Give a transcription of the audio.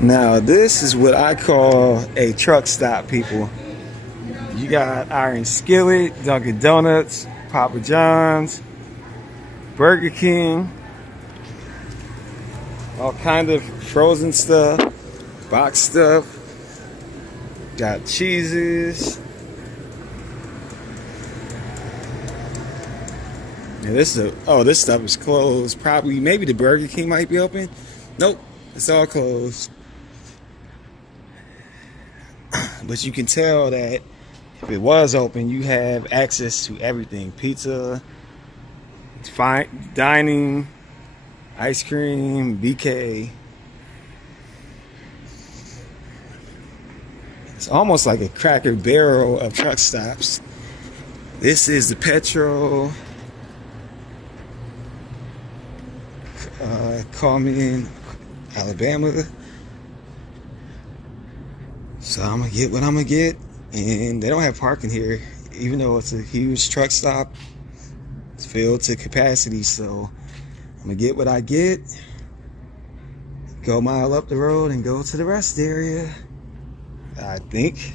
Now, this is what I call a truck stop, people. You got Iron Skillet, Dunkin' Donuts, Papa John's, Burger King, all kind of frozen stuff, box stuff. Got cheeses. Yeah, this stuff is closed. Probably, maybe the Burger King might be open. Nope, it's all closed. But you can tell that if it was open, you have access to everything: pizza, fine dining, ice cream, BK. It's almost like a Cracker Barrel of truck stops. This is the Petro, Cullman, Alabama. So I'm gonna get what I'm gonna get, and they don't have parking here, even though it's a huge truck stop. It's filled to capacity, so I'm gonna get what I get, go a mile up the road, and go to the rest area, I think.